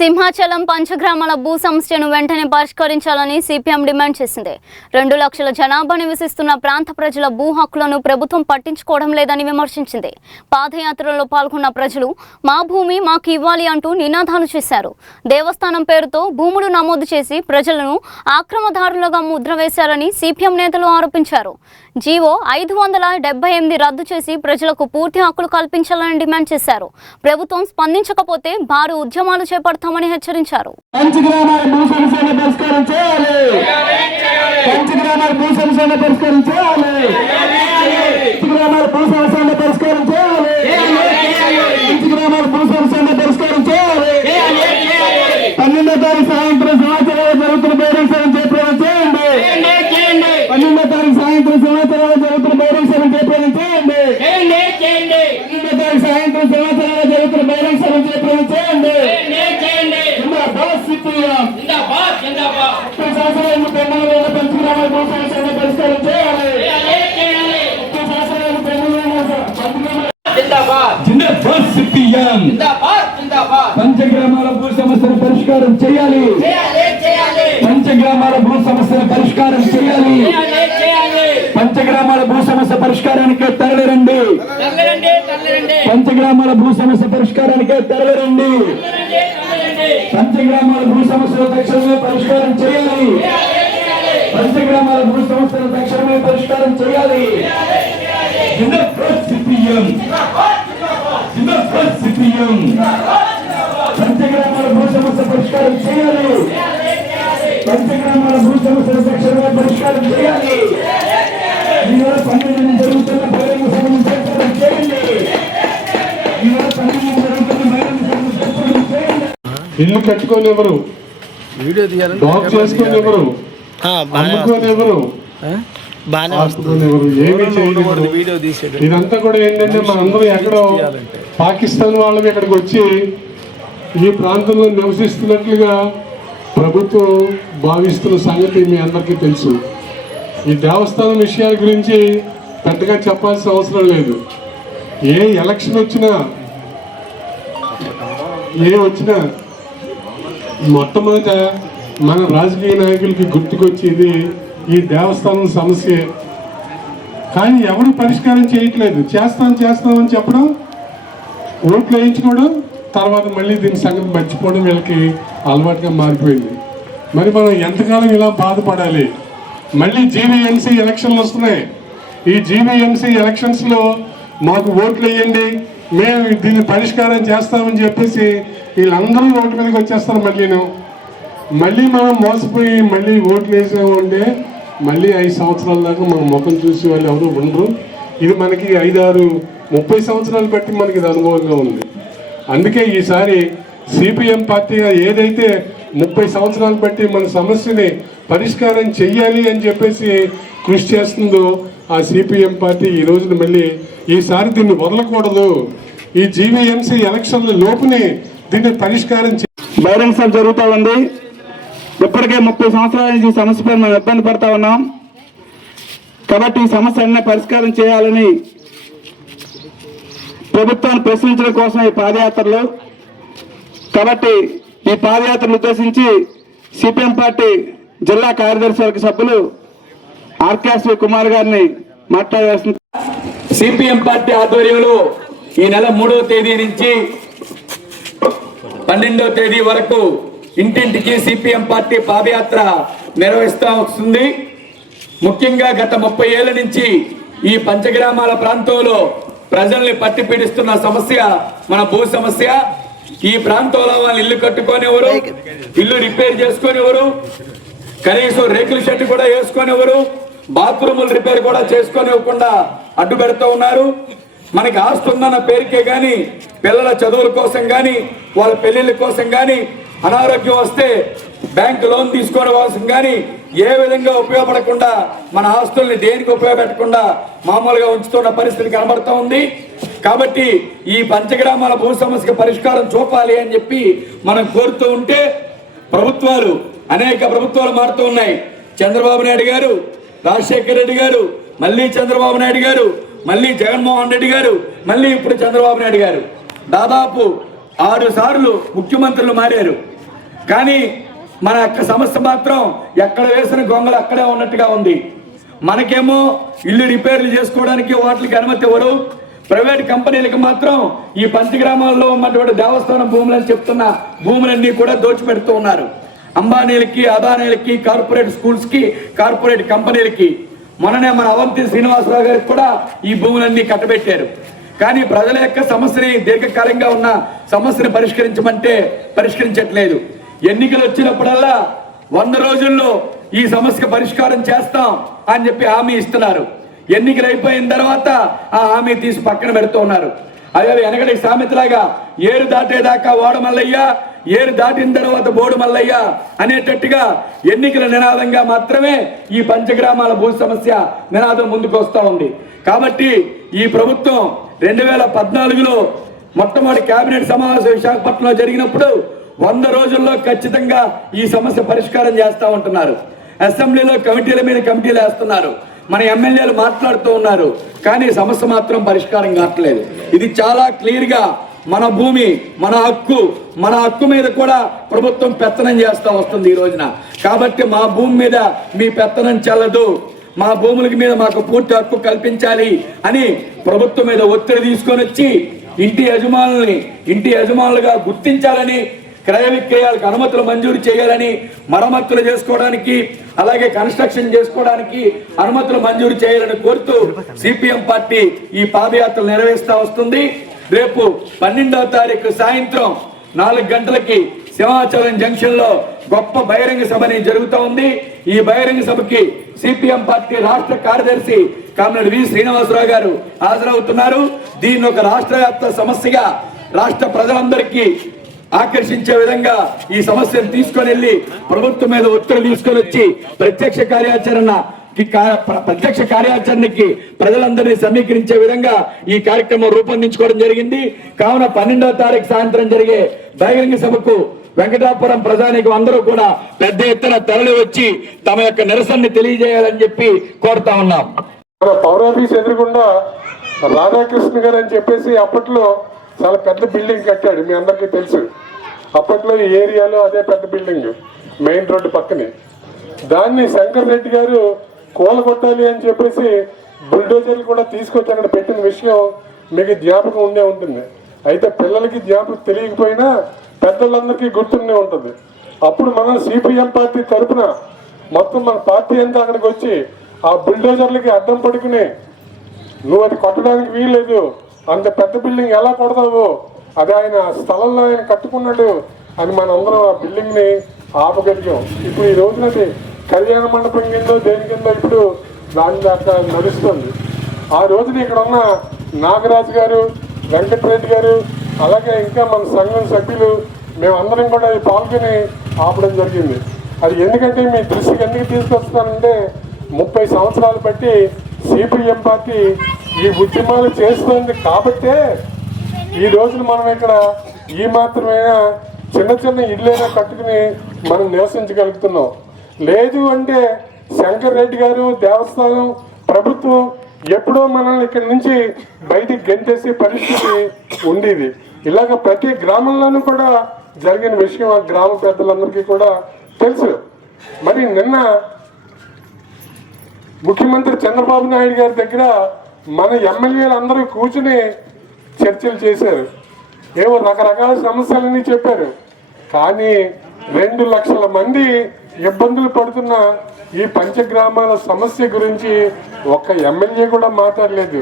సింహాచలం పంచగ్రామాల భూ సమస్యను వెంటనే పరిష్కరించాలని సిపిఎం డిమాండ్ చేసింది. 2 లక్షల జనాభా నివసిస్తున్న ప్రాంత ప్రజల భూ హక్కులను ప్రభుత్వం పట్టించుకోవడం లేదని విమర్శించింది. పాదయాత్రలో పాల్గొన్న ప్రజలు మా భూమి మాకు ఇవ్వాలి అంటూ నినాదాలు చేశారు. దేవస్థానం పేరుతో భూములు నమోదు చేసి ప్రజలను ఆక్రమణదారులుగా ముద్ర వేశారని సిపిఎం నేతలు ఆరోపించారు. జీవో 578 రద్దు చేసి ప్రజలకు పూర్తి హక్కులు కల్పించాలని డిమాండ్ చేశారు. ప్రభుత్వం స్పందించకపోతే భారీ ఉద్యమాలు చేపడతామని హెచ్చరించారు. పంచగ్రామాల భూ సమస్యల పరిష్కారం చేయాలి. పంచగ్రామాల భూ సమస్యల పరిష్కారం చేయాలి. పంచగ్రామాల భూ సమస్య పరిష్కారానికే తరలిరండి. పంచగ్రామాల భూ సమస్య పరిష్కారానికే తరలిరండి. పంచగ్రామాల భూ సమస్యల తక్షణమే పరిష్కారం చేయాలి. పంచగ్రామాల భూ సమస్యల తక్షణమే పరిష్కారం చేయాలి. పంచగ్రామాల భూ సమస్య పరిష్కారం చేయాలి. పంచగ్రామాల భూ సమస్యల తక్షణమే పరిష్కారం చేయాలి. జరుగుతున్న బహిరంగ సభను చేయండి. ఇల్లు కట్టుకొని ఎవరు, బాగు చేసుకొని ఎవరు, అమ్ముకొని ఎవరు, ఏమీ చేయలేదు. ఇదంతా కూడా ఏంటంటే మనందరూ ఎక్కడో పాకిస్తాన్ వాళ్ళవి ఇక్కడికి వచ్చి ఈ ప్రాంతంలో నివసిస్తున్నట్లుగా ప్రభుత్వం భావిస్తున్న సంగతి మీ అందరికీ తెలుసు. ఈ దేవస్థానం విషయాల గురించి పెద్దగా చెప్పాల్సిన అవసరం లేదు. ఏ ఎలక్షన్ వచ్చినా మొట్టమొదట మన రాజకీయ నాయకులకి గుర్తుకొచ్చేది ఈ దేవస్థానం సమస్య. కానీ ఎవరు పరిష్కారం చేయట్లేదు. చేస్తామని చెప్పడం, ఓట్లు వేయించుకోవడం, తర్వాత మళ్ళీ దీని సంగతి మర్చిపోవడం వీళ్ళకి అలవాటుగా మారిపోయింది. మరి మనం ఎంతకాలం ఇలా బాధపడాలి? మళ్ళీ జీవీఎంసీ ఎలక్షన్లు వస్తున్నాయి. ఈ జీవీఎంసీ ఎలక్షన్స్లో మాకు ఓట్లు వేయండి, మేము దీన్ని పరిష్కారం చేస్తామని చెప్పేసి వీళ్ళందరూ రోడ్డు మీదకి వచ్చేస్తారు. మళ్ళీ మనం మోసపోయి మళ్ళీ ఓట్లు వేసాము అంటే మళ్ళీ 5 సంవత్సరాల దాకా మన ముఖం చూసి వాళ్ళు ఎవరు ఉండరు. ఇది మనకి 30 సంవత్సరాలు బట్టి మనకి ఇది అనుభవంగా ఉంది. అందుకే ఈసారి సిపిఎం పార్టీగా ఏదైతే 30 సంవత్సరాలు బట్టి మన సమస్యని పరిష్కారం చెయ్యాలి అని చెప్పేసి కృషి చేస్తుందో ఆ సిపిఎం పార్టీ ఈ రోజున మళ్ళీ ఈసారి దీన్ని వదలకూడదు. ఈ జీవీఎంసీ ఎలక్షన్ల లోపునే దీన్ని పరిష్కారం బహిరంగ సభ జరుగుతూ ఉంది. ఇప్పటికే 30 సంవత్సరాల నుంచి ఈ సమస్యపై మనం ఇబ్బంది పడతా ఉన్నాం. కాబట్టి ఈ సమస్య అన్నీ పరిష్కారం చేయాలని ప్రభుత్వాన్ని ప్రశ్నించడం కోసం ఈ పాదయాత్రలు. కాబట్టి ఈ పాదయాత్రను ఉద్దేశించి సిపిఎం పార్టీ జిల్లా కార్యదర్శి వర్గ సభ్యులు ఆర్కేశ్వరి కుమార్ గారిని మాట్లాడాల్సింది. సిపిఎం పార్టీ ఆధ్వర్యంలో ఈ నెల 3వ తేదీ నుంచి 12వ తేదీ వరకు ఇంటింటికి సిపిఎం పార్టీ పాదయాత్ర నిర్వహిస్తూ వస్తుంది. ముఖ్యంగా గత 30 ఏళ్ల నుంచి ఈ పంచగ్రామాల ప్రాంతంలో ప్రజల్ని పట్టి పీడిస్తున్న సమస్య మన భూ సమస్య. ఈ ప్రాంతంలో వాళ్ళు ఇల్లు కట్టుకోనివ్వరు, ఇల్లు రిపేర్ చేసుకునేవారు, కనీసం రేకుల షెడ్ కూడా వేసుకునేవారు, బాత్రూములు రిపేర్ కూడా చేసుకోనివ్వకుండా అడ్డు పెడుతూ ఉన్నారు. మనకి ఆస్తి ఉందన్న పేరుకే కానీ పిల్లల చదువుల కోసం కానీ వాళ్ళ పెళ్లిళ్ళ కోసం కానీ అనారోగ్యం వస్తే బ్యాంకు లోన్ తీసుకోవడం కోసం కానీ ఏ విధంగా ఉపయోగపడకుండా మన ఆస్తుల్ని దేనికి ఉపయోగపెట్టకుండా మామూలుగా ఉంచుతున్న పరిస్థితి కనబడుతూ ఉంది. కాబట్టి ఈ పంచగ్రామాల భూ సమస్యకు పరిష్కారం చూపాలి అని చెప్పి మనం కోరుతూ ఉంటే అనేక ప్రభుత్వాలు మారుతూ ఉన్నాయి. చంద్రబాబు నాయుడు గారు, రాజశేఖర రెడ్డి గారు, మళ్ళీ చంద్రబాబు నాయుడు గారు, మళ్ళీ జగన్మోహన్ రెడ్డి గారు, మళ్ళీ ఇప్పుడు చంద్రబాబు నాయుడు గారు దాదాపు 6 సార్లు ముఖ్యమంత్రులు మారారు. కానీ మన యొక్క సమస్య మాత్రం ఎక్కడ వేసిన గొంగలు అక్కడే ఉన్నట్టుగా ఉంది. మనకేమో ఇల్లు రిపేర్లు చేసుకోవడానికి వాటికి అనుమతి ఇవ్వరు. ప్రైవేట్ కంపెనీలకు మాత్రం ఈ పంచగ్రామాల్లో ఉన్నటువంటి దేవస్థానం భూములని చెప్తున్న భూములన్నీ కూడా దోచిపెడుతూ ఉన్నారు. అంబానీలకి, అదానీలకి, కార్పొరేట్ స్కూల్స్కి, కార్పొరేట్ కంపెనీలకి. మొన్ననే మన అవంతి శ్రీనివాసరావు గారికి కూడా ఈ భూములన్నీ కట్టబెట్టారు. కానీ ప్రజల యొక్క సమస్యని, దీర్ఘకాలంగా ఉన్న సమస్యని పరిష్కరించమంటే పరిష్కరించట్లేదు. ఎన్నికలు వచ్చినప్పుడల్లా 100 రోజుల్లో ఈ సమస్యకు పరిష్కారం చేస్తాం అని చెప్పి హామీ ఇస్తున్నారు. ఎన్నికలు అయిపోయిన తర్వాత ఆ హామీ తీసి పక్కన పెడుతూ ఉన్నారు. అదే వెనకటి సామెతలాగా ఏరు దాటేదాకా ఓడ మల్లయ్య, ఏరు దాటిన తర్వాత బోడు మల్లయ్య అనేటట్టుగా ఎన్నికల నినాదంగా మాత్రమే ఈ పంచగ్రామాల భూ సమస్య నినాదం ముందుకు వస్తూ ఉంది. కాబట్టి ఈ ప్రభుత్వం 2014లో మొట్టమొదటి కేబినెట్ సమావేశం విశాఖపట్నంలో జరిగినప్పుడు 100 రోజుల్లో ఖచ్చితంగా ఈ సమస్య పరిష్కారం చేస్తూ ఉంటున్నారు. అసెంబ్లీలో కమిటీల మీద కమిటీలు వేస్తున్నారు, మన ఎమ్మెల్యేలు మాట్లాడుతూ ఉన్నారు. కానీ సమస్య మాత్రం పరిష్కారం కావట్లేదు. ఇది చాలా క్లియర్గా మన భూమి, మన హక్కు మీద కూడా ప్రభుత్వం పెత్తనం చేస్తూ వస్తుంది ఈ రోజున. కాబట్టి మా భూమి మీద మీ పెత్తనం చెల్లదు, మా భూముల మీద మాకు పూర్తి హక్కు కల్పించాలి అని ప్రభుత్వం మీద ఒత్తిడి తీసుకొని వచ్చి ఇంటి యజమానులుగా గుర్తించాలని, క్రయ విక్రయాలకు అనుమతులు మంజూరు చేయాలని, మరమ్మతులు చేసుకోవడానికి, అలాగే కన్స్ట్రక్షన్ చేసుకోవడానికి అనుమతులు మంజూరు చేయాలని కోరుతూ సిపిఎం పార్టీ ఈ పాదయాత్ర నిర్వహిస్తూ వస్తుంది. రేపు 12వ తారీఖు సాయంత్రం 4 గంటలకి సింహాచలం జంక్షన్ లో గొప్ప బహిరంగ సభని జరుగుతూ ఉంది. ఈ బహిరంగ సభకి సిపిఎం పార్టీ రాష్ట్ర కార్యదర్శి కామ్రేడ్ వి శ్రీనివాసరావు గారు హాజరవుతున్నారు. దీన్ని ఒక రాష్ట్ర వ్యాప్త సమస్యగా రాష్ట్ర ప్రజలందరికీ ఆకర్షించే విధంగా ఈ సమస్యను తీసుకొని వెళ్ళి ప్రభుత్వం మీద ఒత్తిడి తీసుకొని వచ్చి ప్రత్యక్ష కార్యాచరణకి ప్రజలందరినీ సమీకరించే విధంగా ఈ కార్యక్రమం రూపొందించుకోవడం జరిగింది. కావున 12వ తారీఖు సాయంత్రం జరిగే బహిరంగ సభకు వెంకటాపురం ప్రజానీకం అందరూ కూడా పెద్ద ఎత్తున తరలి వచ్చి తమ యొక్క నిరసనని తెలియజేయాలని చెప్పి కోరుతా ఉన్నాం. పౌరాఫీస్ ఎదురుగుండా రాధాకృష్ణ గారు అని చెప్పేసి అప్పట్లో చాలా పెద్ద బిల్డింగ్ కట్టాడు, మీ అందరికీ తెలుసు. అప్పట్లో ఈ ఏరియాలో అదే పెద్ద బిల్డింగ్ మెయిన్ రోడ్డు పక్కనే. దాన్ని శంకర్ రెడ్డి గారు కూలగొట్టాలి అని చెప్పేసి బుల్డోజర్లు కూడా తీసుకొచ్చి అక్కడ పెట్టిన విషయం మీకు జ్ఞాపకం ఉండే ఉంటుంది. అయితే పిల్లలకి జ్ఞాపకం తెలియకపోయినా పెద్దలందరికీ గుర్తుండే ఉంటుంది. అప్పుడు మనం సిపిఎం పార్టీ తరఫున మొత్తం మన పార్టీ అంతా అక్కడికి వచ్చి ఆ బుల్డోజర్లకి అడ్డం పడుకుని, నువ్వు అది కొట్టడానికి వీల్లేదు, అంత పెద్ద బిల్డింగ్ ఎలా కొడతావు, అది ఆయన స్థలంలో ఆయన కట్టుకున్నాడు అని మనందరం ఆ బిల్డింగ్ని ఆపగలిగాం. ఇప్పుడు ఈ రోజున అది కళ్యాణ మండపం కింద దేని కింద ఇప్పుడు దాని దాకా నడుస్తుంది. ఆ రోజున ఇక్కడ ఉన్న నాగరాజు గారు, వెంకటరెడ్డి గారు, అలాగే ఇంకా మన సంఘం సభ్యులు మేమందరం కూడా పాల్గొని ఆపడం జరిగింది. అది ఎందుకంటే మీ దృష్టికి ఎందుకు తీసుకొస్తానంటే 30 సంవత్సరాలు బట్టి సిపిఎం పార్టీ ఈ ఉద్యమాలు చేస్తుంది కాబట్టే ఈ రోజున మనం ఇక్కడ ఈ మాత్రమైనా చిన్న ఇళ్ళైనా కట్టుకుని మనం నివసించగలుగుతున్నాం. లేదు అంటే శంకర్ రెడ్డి గారు, దేవస్థానం, ప్రభుత్వం ఎప్పుడో మనల్ని ఇక్కడి నుంచి బయటికి గెంటేసే పరిస్థితి ఉండేది. ఇలాగ ప్రతి గ్రామంలోనూ కూడా జరిగిన విషయం ఆ గ్రామ పెద్దలందరికీ కూడా తెలుసు. మరి నిన్న ముఖ్యమంత్రి చంద్రబాబు నాయుడు గారి దగ్గర మన ఎమ్మెల్యేలు అందరూ కూర్చుని చర్చలు చేశారు, ఏవో రకరకాల సమస్యలన్నీ చెప్పారు. కానీ 2 లక్షల మంది ఇబ్బందులు పడుతున్న ఈ పంచగ్రామాల సమస్య గురించి ఒక్క ఎమ్మెల్యే కూడా మాట్లాడలేదు.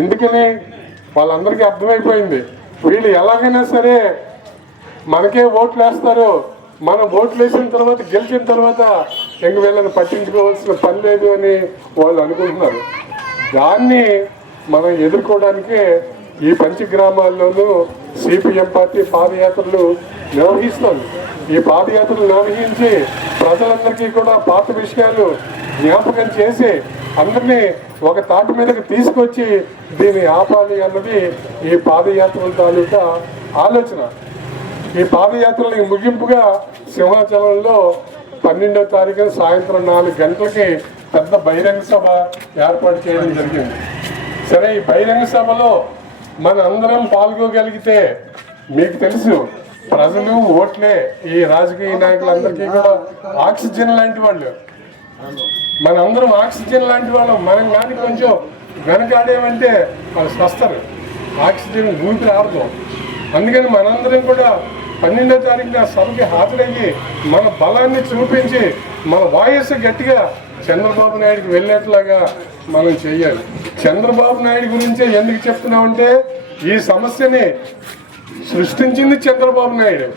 ఎందుకని వాళ్ళందరికీ అర్థమైపోయింది, వీళ్ళు ఎలాగైనా సరే మనకే ఓట్లు వేస్తారు, మనం ఓట్లు వేసిన తర్వాత గెలిచిన తర్వాత ఇంక వీళ్ళని పట్టించుకోవాల్సిన పని లేదు అని వాళ్ళు అనుకుంటున్నారు. దాన్ని మనం ఎదుర్కోవడానికే ఈ పంచగ్రామాల్లోనూ సిపిఎం పార్టీ పాదయాత్రలు నిర్వహిస్తుంది. ఈ పాదయాత్రలు నిర్వహించి ప్రజలందరికీ కూడా పాత విషయాలు జ్ఞాపకం చేసి అందరినీ ఒక తాటి మీదకి తీసుకొచ్చి దీన్ని ఆపాలి అన్నది ఈ పాదయాత్రల తాలూకా ఆలోచన. ఈ పాదయాత్రలకు ముగింపుగా సింహాచలంలో 12వ తారీఖున సాయంత్రం 4 గంటలకి పెద్ద బహిరంగ సభ ఏర్పాటు చేయడం జరిగింది. సరే, ఈ బహిరంగ సభలో మన అందరం పాల్గొగలిగితే మీకు తెలుసు ప్రజలు ఓట్లే ఈ రాజకీయ నాయకులందరికీ కూడా ఆక్సిజన్ లాంటి వాళ్ళు. మనందరం ఆక్సిజన్ లాంటి వాళ్ళం. మనం కానీ కొంచెం వెనకాడేమంటే వాళ్ళు స్వస్తారు, ఆక్సిజన్ ఊపిరి ఆడతాం. అందుకని మనందరం కూడా 12వ తారీఖున సభకి హాజరయ్యి మన బలాన్ని చూపించి మన వాయిస్ గట్టిగా చంద్రబాబు నాయుడుకి వెళ్ళేట్లాగా మనం చెయ్యాలి. చంద్రబాబు నాయుడు గురించే ఎందుకు చెప్తున్నామంటే ఈ సమస్యని సృష్టించింది చంద్రబాబు నాయుడు.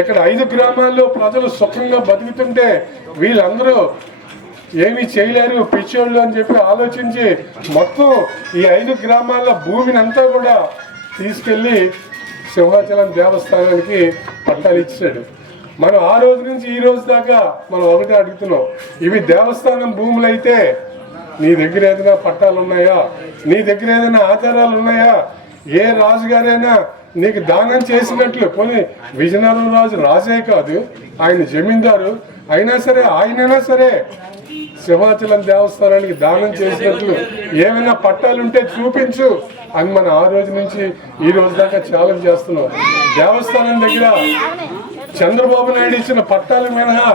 ఇక్కడ 5 గ్రామాల్లో ప్రజలు సుఖంగా బతుకుతుంటే వీళ్ళందరూ ఏమీ చేయలేరు పిచ్చోళ్ళు అని చెప్పి ఆలోచించి మొత్తం ఈ 5 గ్రామాల భూమిని అంతా కూడా తీసుకెళ్ళి సింహాచలం దేవస్థానానికి పట్టాలు ఇచ్చాడు. మనం ఆ రోజు నుంచి ఈ రోజు దాకా మనం ఒకటే అడుగుతున్నాం, ఇవి దేవస్థానం భూములు అయితే నీ దగ్గర ఏదైనా పట్టాలు ఉన్నాయా, నీ దగ్గర ఏదైనా ఆధారాలు ఉన్నాయా? ఏ రాజుగారైనా నీకు దానం చేసినట్లు, పోనీ విజయనగరం రాజు రాజే కాదు, ఆయన జమీందారు అయినా సరే, ఆయనైనా సరే సింహాచలం దేవస్థానానికి దానం చేసినట్లు ఏమైనా పట్టాలుంటే చూపించు అని మనం ఆ రోజు నుంచి ఈ రోజు దాకా ఛాలెంజ్ చేస్తున్నాం. దేవస్థానం దగ్గర చంద్రబాబు నాయుడు ఇచ్చిన పట్టాల మినహా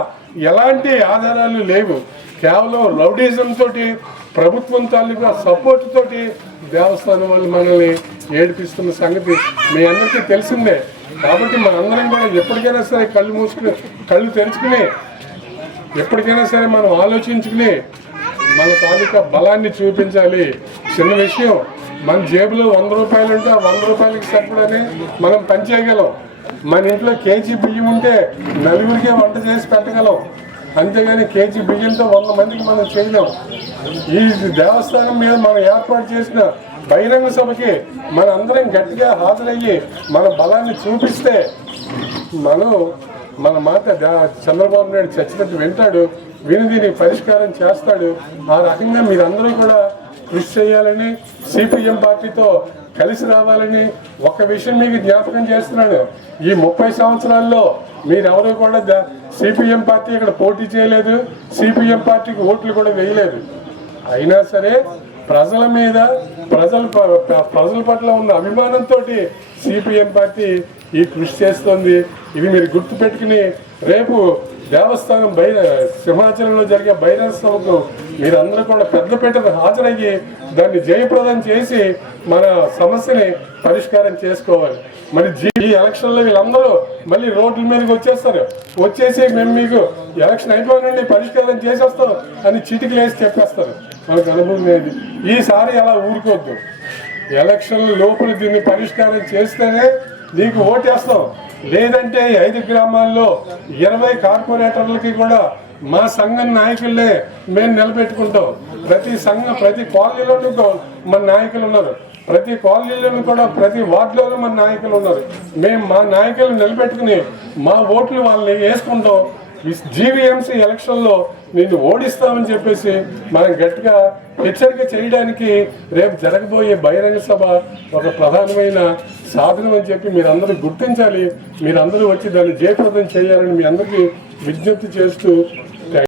ఎలాంటి ఆధారాలు లేవు. కేవలం రౌడీజం తోటి, ప్రభుత్వం తాలూకా సపోర్ట్ తోటి దేవస్థానం వాళ్ళు మనల్ని ఏడిపిస్తున్న సంగతి మీ అందరికీ తెలిసిందే. కాబట్టి మనందరం కూడా ఎప్పటికైనా సరే కళ్ళు తెరుచుకుని ఎప్పటికైనా సరే మనం ఆలోచించుకుని మన తాలూకా బలాన్ని చూపించాలి. చిన్న విషయం, మన జేబులో 100 రూపాయలు ఉంటే ఆ 100 రూపాయలకి సరిపడని మనం పనిచేయగలం. మన ఇంట్లో కేజీ బియ్యం ఉంటే నలుగురికే వంట చేసి పెట్టగలం. అంతేగాని కేజీ బియ్యంతో 100 మందికి మనం చేయలేం. ఈ దేవస్థానం మీద మనం ఏర్పాటు చేసిన బహిరంగ సభకి మన అందరం గట్టిగా హాజరయ్యి మన బలాన్ని చూపిస్తే మన మాట చంద్రబాబు నాయుడు చచ్చినట్టు వింటాడు, విని దీనికి పరిష్కారం చేస్తాడు. ఆ రకంగా మీరందరూ కూడా కృషి చేయాలని, సిపిఎం పార్టీతో కలిసి రావాలని ఒక విషయం మీకు జ్ఞాపకం చేస్తున్నాను. ఈ 30 సంవత్సరాల్లో మీరెవరూ కూడా సిపిఎం పార్టీ ఇక్కడ పోటీ చేయలేదు, సిపిఎం పార్టీకి ఓట్లు కూడా వేయలేదు. అయినా సరే ప్రజల మీద, ప్రజల పట్ల ఉన్న అభిమానంతో సిపిఎం పార్టీ ఈ కృషి చేస్తుంది. ఇది మీరు గుర్తుపెట్టుకుని రేపు దేవస్థానం సింహాచలంలో జరిగే బహిరంగ సభకు మీరందరూ కూడా పెద్దపీటకు హాజరయ్యి దాన్ని జయప్రదం చేసి మన సమస్యని పరిష్కారం చేసుకోవాలి. మరి ఈ ఎలక్షన్లో వీళ్ళందరూ మళ్ళీ రోడ్ల మీదకి వచ్చేసి మేము మీకు ఎలక్షన్ అయిపోయినండి పరిష్కారం చేసేస్తాం అని చిటికలు వేసి చెప్పేస్తారు. మనకు అనుభవం లేదు. ఈసారి అలా ఊరుకోవద్దు. ఎలక్షన్ల లోపల దీన్ని పరిష్కారం చేస్తేనే నీకు ఓటేస్తాం. లేదంటే 5 గ్రామాల్లో 20 కార్పొరేటర్లకి కూడా మా సంఘం నాయకులే మేము నిలబెట్టుకుంటాం. ప్రతి కాలనీలోనూ మన నాయకులు ఉన్నారు, ప్రతి కాలనీలోనూ కూడా ప్రతి వార్డులోనూ మన నాయకులు ఉన్నారు. మేము మా నాయకులను నిలబెట్టుకుని మా ఓట్లు వాళ్ళని వేసుకుంటాం. జీవీఎంసీ ఎలక్షన్లో నిన్ను ఓడిస్తామని చెప్పేసి మనం గట్టిగా హెచ్చరిక చేయడానికి రేపు జరగబోయే బహిరంగ సభ ఒక ప్రధానమైన సాధనం అని చెప్పి మీరందరూ గుర్తించాలి. మీరందరూ వచ్చి దాన్ని జయప్రదం చేయాలని మీ అందరికీ విజ్ఞప్తి చేస్తూ